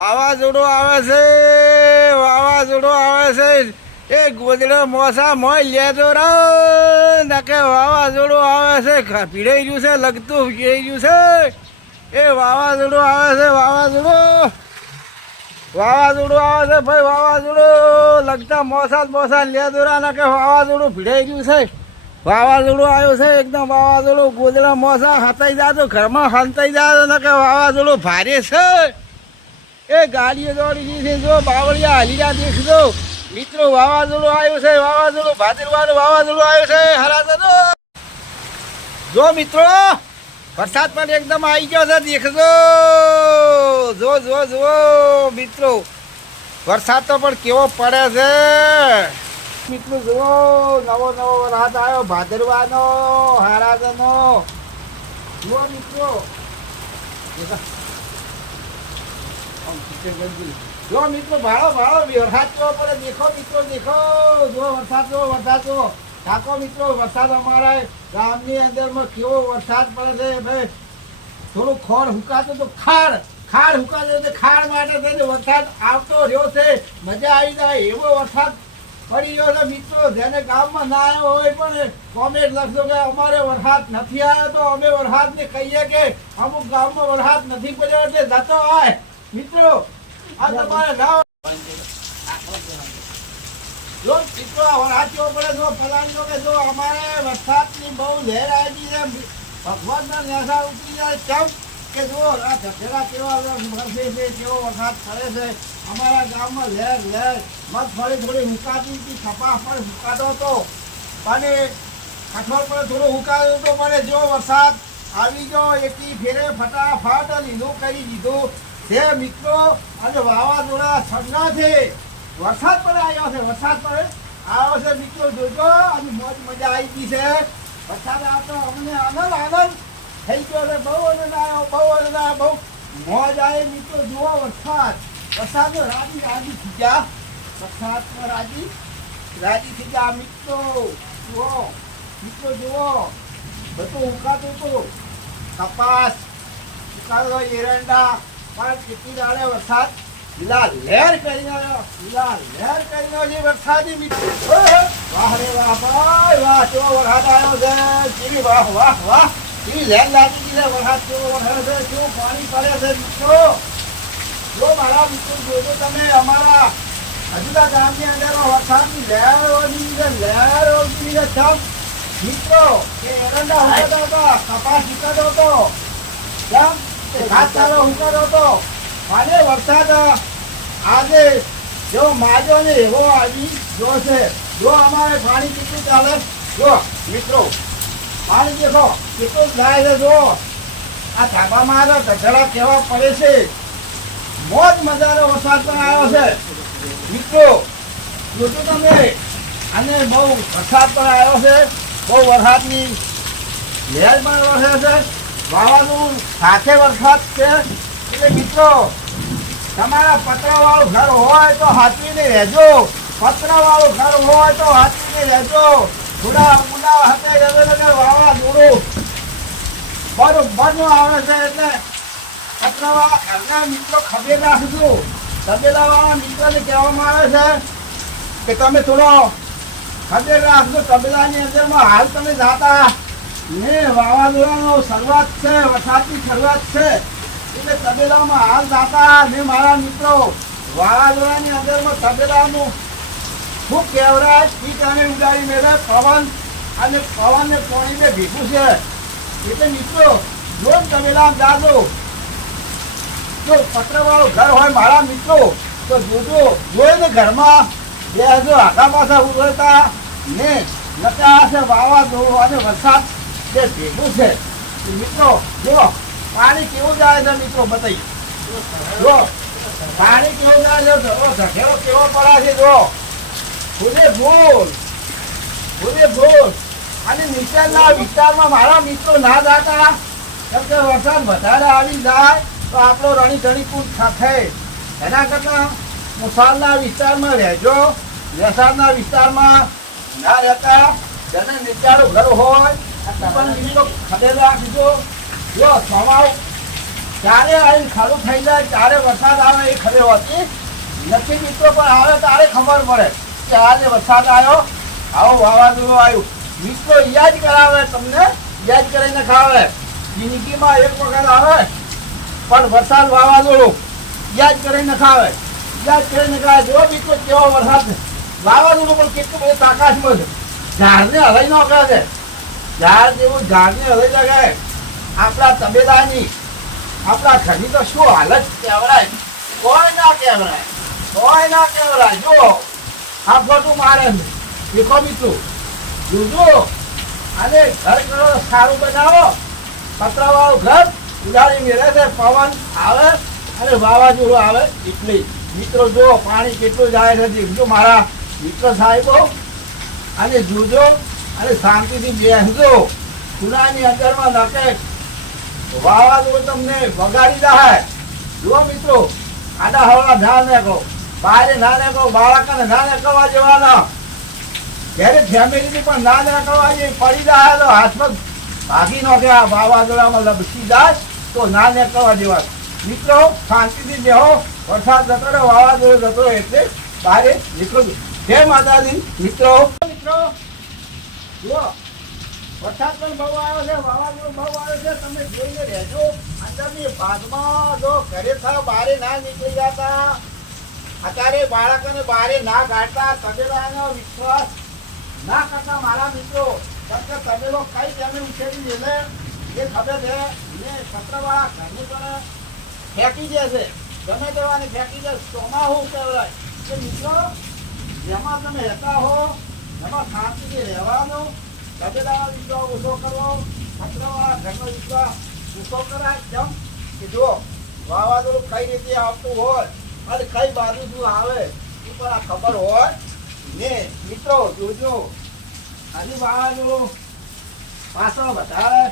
વાવાઝોડું આવે છે, વાવાઝોડું આવે છે. એ ગોદડો મોસા મોય લેતો રહો નકે વાવાઝોડું આવે છે ભીડાઈ ગયું છે, લગતું ભીડાઈ ગયું છે. એ વાવાઝોડું આવે છે, વાવાઝોડું. વાવાઝોડું આવે છે, ભાઈ વાવાઝોડું. લગતા મોસા મોસા લેજો રા, નકે વાવાઝોડું ભીડાઈ ગયું છે. વાવાઝોડું આવ્યું છે, એકદમ વાવાઝોડું ગોદડા મોસા હતાઈ જાતું ઘરમાં હંતાઈ જાતો નકે વાવાઝોડું ભારે છે. એ ગાડીઓ દોડી છે, જો બાવળિયા હલીરા દેખજો મિત્રો, વાવાઝોડું આવ્યું છે, વાવાઝોડું, ભાદરવાનું વાવાઝોડું આવ્યું છે હરાજનો જો મિત્રો, વરસાદ પણ એકદમ આવી ગયો છે, દેખજો. જો જો જુઓ મિત્રો, વરસાદ તો પણ કેવો પડે છે. મિત્રો જુઓ નવો નવો વરસાદ આવ્યો, ભાદરવાનો હરાજનો જુઓ મિત્રો. જો મિત્રો ભાડો ભાડો વરસાદ કેવો પડે, દેખો મિત્રો, દેખો. જો વરસાદ જો વરસાદ જો કાકો મિત્રો, વરસાદ અમારા ગામની અંદરમાં કેવો વરસાદ પડે છે, ભાઈ. થોડું ખોર હુકાતું તો ખાડ ખાડ હુકાતું તો માટે વરસાદ આવતો રહ્યો છે. મજા આવી જાય એવો વરસાદ પડી ગયો છે મિત્રો. જેને ગામમાં ના આવ્યો હોય પણ કોમેન્ટ લખજો કે અમારે વરસાદ નથી આવ્યો તો અમે વરસાદને કહીએ કે અમુક ગામમાં વરસાદ નથી પડ્યો એટલે જતો હોય મિત્રો આ તમારે જો ચિત્રો આ પડે જો ફલાણો કે જો અમારે વરસાદની બહુ લહેર આવી છે, ભગવાનના નેસા ઉતરી જાય કેમ? કે જો આ કેવા વરસે છે, કેવો વરસાદ પડે છે, અમારા ગામમાં લહેર લહેર મગફળી થોડી હુકાતી હતી, કપાસ પણ હુકાતો હતો. અને કઠોળ પણ થોડો હુકાયો હતો પણ જો વરસાદ આવી ગયો, એકી ફેરે ફટાફટ લીલું કરી દીધું. છે મિત્રો અને વાવાઝોડા સન્ના છે વરસાદ પણ આવ્યો છે, વરસાદ પણ. આવ્યો છે મિત્રો જોજો અને મોજ મજા આવી ગઈ છે. વરસાદ આવતો અમને આનંદ આનંદ થઈ ગયો છે. બહુ આનંદ આવ્યો બહુ આનંદ આવ્યો બહુ મોજ આવી મિત્રો. જુઓ વરસાદ. વરસાદ રાજી રાજી થઈ ગયા. વરસાદનો રાજી રાજી થઈ ગયા મિત્રો. જુઓ મિત્રો જુઓ. બધું ઉકાતું હતું. કપાસ, ઉકાળો, એરંડા વરસાદ લીલા મિત્રો વાહ વાહ ભાઈ વરસાદ આવ્યો છે. કેવી વાહ વાહ છે. વરસાદ કેવો છે પાણી પડે છે, મિત્રો. જો મારા મિત્રો, જોજો તમે અમારા હજુદા ગામની અંદર વરસાદની લહેર ઓછી છે લહેર ઓછી છે ચમ મિત્રો કે એરંડા ઉગાડતો હતા, કપાસ નીકળતો હતો. કેમ ઘાસ ચારો ઉગાડતો હતો. અને વરસાદ આજે જો માજો ને એવો આવી જો છે. જો અમારે પાણી કેટલું ચાલે? જો, મિત્રો, પાણી દેખો, કેટલું જાય છે, જો. આ ધાબામાં આ ગઢડા કેવા પડે છે. મોજ મજાનો વરસાદ પણ આવ્યો છે. મિત્રો, જોજો તમે. અને બહુ વરસાદ પણ આવ્યો છે. બહુ વરસાદની લહેર પણ વરસે છે. વાવાઝોડું સાથે વરસાદ છે? એટલે મિત્રો, તમારા પતરાવાળું ઘર હોય તો હાથવીને રહેજો. પતરાવાળું ઘર હોય તો હાથવીને રહેજો. થોડા ઊંડા હાથે વાવા દોડું. બરું બરોબરનું આવે છે એટલે પતરાવાળા ઘરના મિત્રો ખબર રાખજો. તબેલાવાળા મિત્રોને કહેવામાં આવે છે કે તમે થોડો ખબર રાખજો. તબેલાની અંદરમાં હાલ તમે જાતા. ને વાવાઝોડાનો શરૂઆત છે, વરસાદની શરૂઆત છે. એટલે તબેલામાં હાલ જાતા ને મારા મિત્રો, વાવાઝોડાની અંદરમાં તબેલાનું ખૂબ કેવરાજ ઈટ અને ઉડાડી મેળે પવન અને પવનને પાણીને ભીખું છે. એટલે મિત્રો, જો તબેલામાં જાજો જો પત્રવાળું ઘર હોય મારા મિત્રો, તો જોજો જોઈ ને ઘરમાં હજુ આખા પાછા ઉભરતા ને નકા છે વાવાઝોડું અને વરસાદ જે ભેગું છે. મિત્રો, જો, પાણી કેવું જાય છે મિત્રો બતાવી જો, પાણી કેવું જાય છે ધકેલો કેવો પડે છે, જો. ફૂલે ભૂલ ફૂલે ભૂલ. અને નીચેના વિસ્તારમાં મારા મિત્રો ના જાતા. કેમ કે વરસાદ વધારે આવી જાય, તો આપણો રણી ધણી કુંડ થાય એના કરતાં મુસાલના વિસ્તારમાં રહેજો. વરસાદના વિસ્તારમાં ના રહેતા. જેને નીચારું ઘર હોય ખાલું થઈ જાય ત્યારે વરસાદ આવે એ ખરે નથી મિત્રો, પણ આવે તારે ખબર પડે કે વરસાદ આવ્યો. આવો વાવાઝોડું આવ્યું. મિત્રો, યાદ કરાવે તમને, યાદ કરીને ખાવે. જિંદગીમાં એક વખત આવે, પણ વરસાદ વાવાઝોડું. યાદ કરીને ખાવે. યાદ કરીને ખાવે જો મિત્રો, કેવો વરસાદ વાવાઝોડું પણ કેટલું બધું આકાશમાં છે. ઝાડને હલાઈ ન કરે છે. ઝાડ જેવું ઝાડને હવે લગાય આપણા તબેલાની, આપણા ઘરની તો શું હાલત કહેવરાય કોઈ ના કહેવરાય કોઈ ના કહેવરાય જો આ ખોટું મારે છે. મિત્રો. જોજો અને ઘર કરો સારું બનાવો. પતરાવાળું ઘર ઉડાડી મેળે છે. પવન આવે અને વાવાઝોડું આવે એટલે. મિત્રો જો પાણી કેટલું જાય છે. જો મારા મિત્ર સાહેબો. અને જોજો અને શાંતિથી બેસજો ચૂલાની અંદરમાં નકે વાવાઝોડું તમને વગાડી દે. જુઓ મિત્રો, આડા હળવા ના નાખો. બારે ના નાખો, બાળકોને ના નાખવા જવાના ત્યારે ફેમિલીની પણ ના નાખવા જે પડી જાય તો હાથમાં ભાગી ન આ વાવાઝોડામાં લપસી જાય તો ના નાખવા જેવા મિત્રો, શાંતિથી બેહો. વરસાદ જતો રહ્યો, વાવાઝોડું જતો એટલે બારે નીકળવું જય માતાજી, મિત્રો. મિત્રો જુઓ વરસાદ પણ બહુ આવ્યો છે, વાવાઝોડું બહુ આવ્યો છે, તમે જોઈને રહેજો. અંદરની ભાગમાં જો ઘરે થાવ, બારે ના નીકળી જતા. અત્યારે બાળકોને બારે ના કાઢતા તબેલાનો વિશ્વાસ ના કરતા મારા મિત્રો. કારણ કે તબેલો કઈ તમે ઉછેરી લે એ ખબર છે. ને છત્રવાળા ઘરની પણ ફેંકી જશે ગમે તેવાની ફેંકી જાય ચોમાહું કહેવાય. કે મિત્રો, જેમાં તમે રહેતા હો એમાં શાંતિથી રહેવાનો. તબેલાનો વિશ્વાસ ઓછો કરવો પત્રવાળા ઘરનો વિશ્વાસ ઓછો કરાય. કેમ? કે વાવાઝોડું કઈ રીતે આવતું હોય અને કઈ બાજુ આવે, એ પણ આ ખબર હોય ને. મિત્રો, જોજો. આજે વાવાઝોડું પાછળ વધારે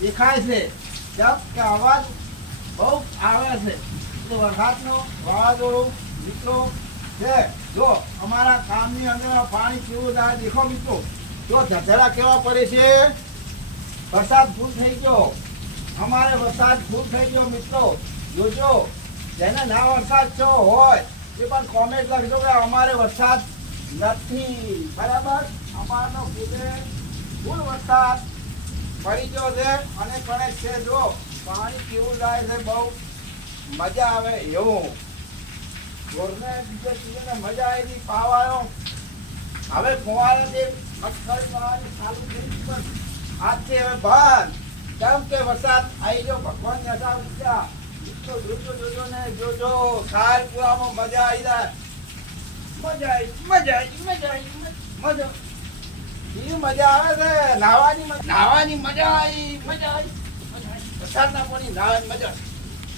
દેખાય છે. કેમ? કે અવાજ બહુ આવે છે. વરસાદનો વાવાઝોડું, મિત્રો છે જો, અમારા કામની અંદર પાણી કેવું થાય, દેખો મિત્રો. જો ધધરા કેવા પડે છે? વરસાદ ફૂલ થઈ ગયો. અમારે વરસાદ ફૂલ થઈ ગયો મિત્રો. જોજો, જેને ના વરસાદ છો હોય, એ પણ કોમેન્ટ લખજો કે અમારે વરસાદ નથી. બરાબર? અમારનો ફૂલે ફૂલ વરસાદ પડી ગયો છે અને પણ છે, જો, પાણી કેવું જાય છે, બહુ મજા આવે એવું. ઢોરને બીજે ચીજોને મજા આવી, પાવ આવ્યો. હવે ફુવારા જે મગફળી વાળાની ચાલુ થઈ પણ હવે બંધ. કેમ કે વરસાદ આવી ગયો ભગવાન નશા ઉઠ્યા મિત્રો જોજો જોજો ને જોજો મજા આવી જાય. મજા આવી મજા આવી મજા આવી, મજા એવી મજા આવે છે નાવાની નાવાની મજા આવી મજા આવી. વરસાદના પાણી નાવાની મજા.